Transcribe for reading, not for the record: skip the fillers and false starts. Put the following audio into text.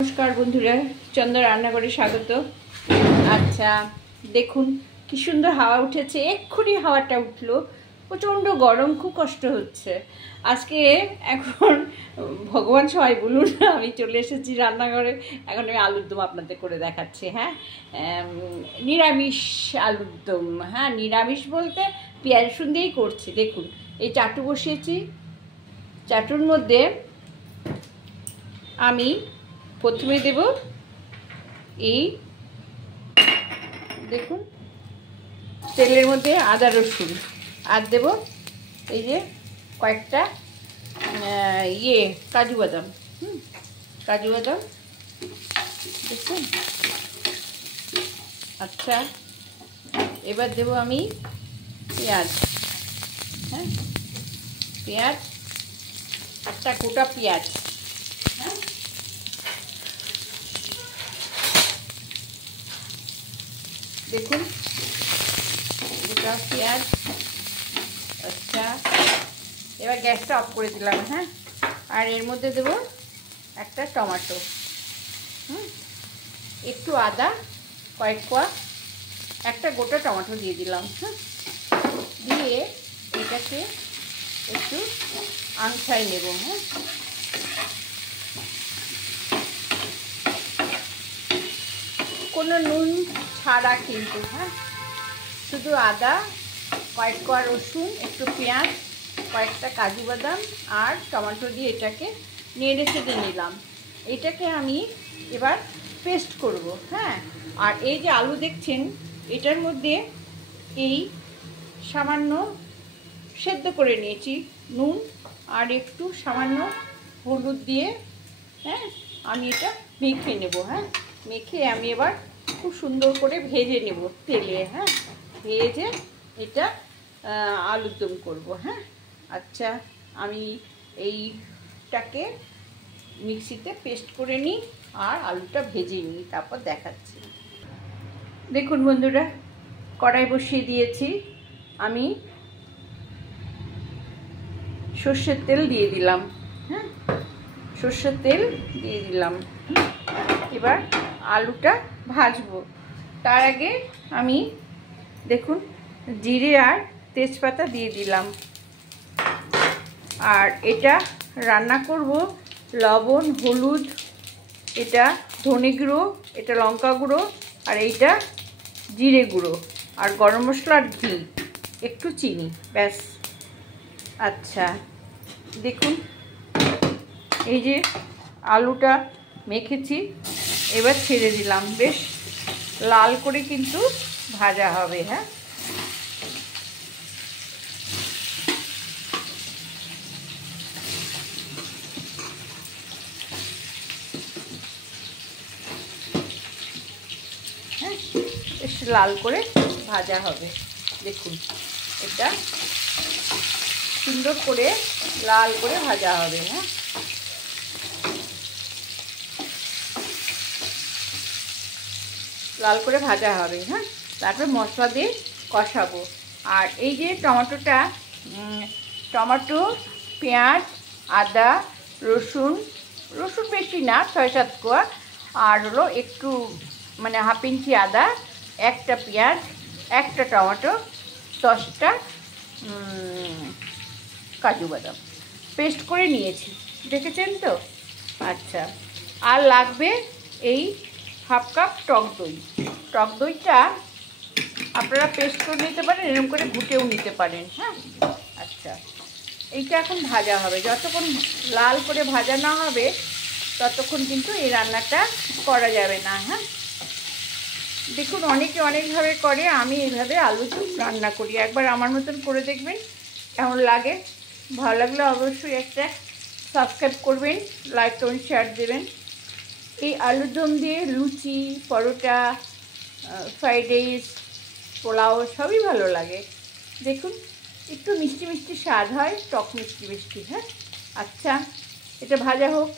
নমস্কার বন্ধুরা, চন্দ্র রান্নাঘরে স্বাগত। আচ্ছা দেখুন কি সুন্দর হাওয়া উঠেছে, এক্ষুনি হাওয়াটা উঠলো। প্রচণ্ড গরম, খুব কষ্ট হচ্ছে আজকে। এখন ভগবান সবাই বলুন, আমি চলে এসেছি রান্নাঘরে। এখন আমি আলুর দম আপনাদের করে দেখাচ্ছি। হ্যাঁ, নিরামিষ আলুর দম। হ্যাঁ, নিরামিষ বলতে পেঁয়াজ রসুন দিয়েই করছি। দেখুন, এই চাটু বসিয়েছি। চাটুর মধ্যে আমি প্রথমে দেব এই, দেখুন, তেলের মধ্যে আদা রসুন, আর দেব এই যে কয়েকটা কাজু বাদাম। কাজু বাদাম দেখুন। আচ্ছা, এবার দেব আমি পেঁয়াজ। হ্যাঁ, পেঁয়াজ, একটা গোটা পেঁয়াজ। হ্যাঁ, দেখুন গোটা পেঁয়াজ। আচ্ছা, এবার গ্যাসটা অফ করে দিলাম। হ্যাঁ, আর এর মধ্যে দেব একটা টমেটো, একটু আদা, কয়েক কোয়া, একটা গোটা টমেটো দিয়ে দিলাম। হ্যাঁ, দিয়ে এটাকে একটু আনছাই নেব। হ্যাঁ, কোনো নুন ছাড়া কিন্তু। হ্যাঁ, শুধু আদা, কয়েক কোয়া রসুন, একটু পেঁয়াজ, কয়েকটা কাজু বাদাম আর টমেটো দিয়ে এটাকে নেড়ে চেড়ে নিলাম। এটাকে আমি এবার পেস্ট করব। হ্যাঁ, আর এই যে আলু দেখছেন, এটার মধ্যে এই সামান্য সেদ্ধ করে নিয়েছি নুন আর একটু সামান্য হলুদ দিয়ে। হ্যাঁ, আমি এটা মেখে নেব। হ্যাঁ, মেখে আমি এবার খুব সুন্দর করে ভেজে নেব তেলে। হ্যাঁ, ভেজে এটা আলুর দম করবো। হ্যাঁ, আচ্ছা, আমি এইটাকে মিক্সিতে পেস্ট করে নিই আর আলুটা ভেজে নিই, তারপর দেখাচ্ছি। দেখুন বন্ধুরা, কড়াই বসিয়ে দিয়েছি। আমি সর্ষের তেল দিয়ে দিলাম। হ্যাঁ, সর্ষের তেল দিয়ে দিলাম। এবার আলুটা ভাজবো। তার আগে আমি দেখুন জিরে আর তেজপাতা দিয়ে দিলাম। আর এটা রান্না করব লবণ, হলুদ, এটা ধনে গুঁড়ো, এটা লঙ্কা গুঁড়ো, আর এইটা জিরে গুঁড়ো, আর গরম মশলার ঘি, একটু চিনি, ব্যাস। আচ্ছা, দেখুন এই যে আলুটা মেখেছি, এবার ছেড়ে দিলাম। বেশ লাল করে কিন্তু ভাজা হবে। হ্যাঁ, বেশ লাল করে ভাজা হবে। দেখুন, এটা সুন্দর করে লাল করে ভাজা হবে। হ্যাঁ, লাল করে ভাজা হবে। হ্যাঁ, তারপরে মশলা দিয়ে কষাবো। আর এই যে টমেটোটা, টমেটো, পেঁয়াজ, আদা, রসুন, রসুন বেশি না, 6-7 কোয়া, আর হলো একটু মানে হাফ ইঞ্চি আদা, একটা পেঁয়াজ, একটা টমেটো, 10টা কাজু বাদাম পেস্ট করে নিয়েছি, দেখেছেন তো। আচ্ছা, আর লাগবে এই হাফ কাপ টক দই। টক দইটা আপনারা পেস্ট করে নিতে পারেন, এরকম করে ঘুটেও নিতে পারেন। হ্যাঁ, আচ্ছা, এইটা এখন ভাজা হবে। যতক্ষণ লাল করে ভাজা না হবে ততক্ষণ কিন্তু এই রান্নাটা করা যাবে না। হ্যাঁ, দেখুন অনেকে অনেকভাবে করে, আমি এইভাবে আলু দম রান্না করি। একবার আমার মতন করে দেখবেন কেমন লাগে। ভালো লাগলে অবশ্যই একটা সাবস্ক্রাইব করবেন, লাইক করুন, শেয়ার দেবেন। এই আলুর দম দিয়ে লুচি, পরোটা, ফ্রাইড রাইস, পোলাও সবই ভালো লাগে। দেখুন একটু মিষ্টি মিষ্টি স্বাদ হয়, টক মিষ্টি মিষ্টি। হ্যাঁ, আচ্ছা, এটা ভাজা হোক।